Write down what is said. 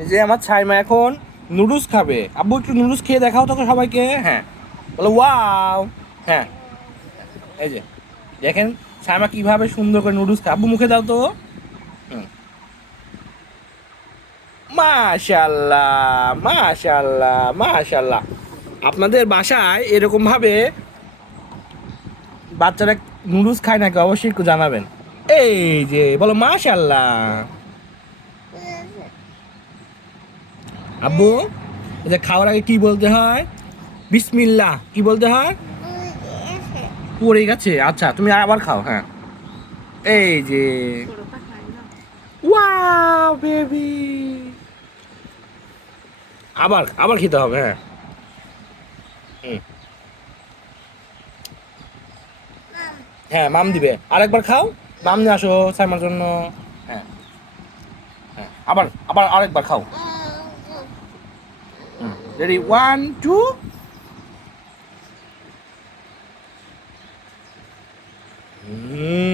এই যে আমার ছাইমা এখন নুডলস খাবে। আব্বু একটু নুডলস খেয়ে দেখাও তো সবাইকে। হ্যাঁ, বলো ওয়াও। হ্যাঁ, এই যে দেখেন ছাইমা কিভাবে সুন্দর করে নুডলস খায়। আব্বু মুখে দাও তো। হুম, মাশাল্লাহ, মাশাল্লাহ, মাশাল্লাহ। আপনাদের বাসায় এরকম ভাবে বাচ্চারা নুডলস খায় নাকি অবশ্যই একটু জানাবেন। এই যে বলো মাশাল্লাহ। আব্বু, এই যে খাওয়ার আগে কি বলতে হয়? বিসমিল্লাহ কি বলতে হয়? পড়ে গেছে, আচ্ছা তুমি আবার খাও। হ্যাঁ, এই যে ওয়াও বেবি। আবার আবার খেতে হবে। হ্যাঁ, হুম, হ্যাঁ মাম দিবে। আরেকবার খাও, মাম নিয়ে আসো সাইমার জন্য। হ্যাঁ, হ্যাঁ আবার আবার আরেকবার খাও। Ready, one two. হুম।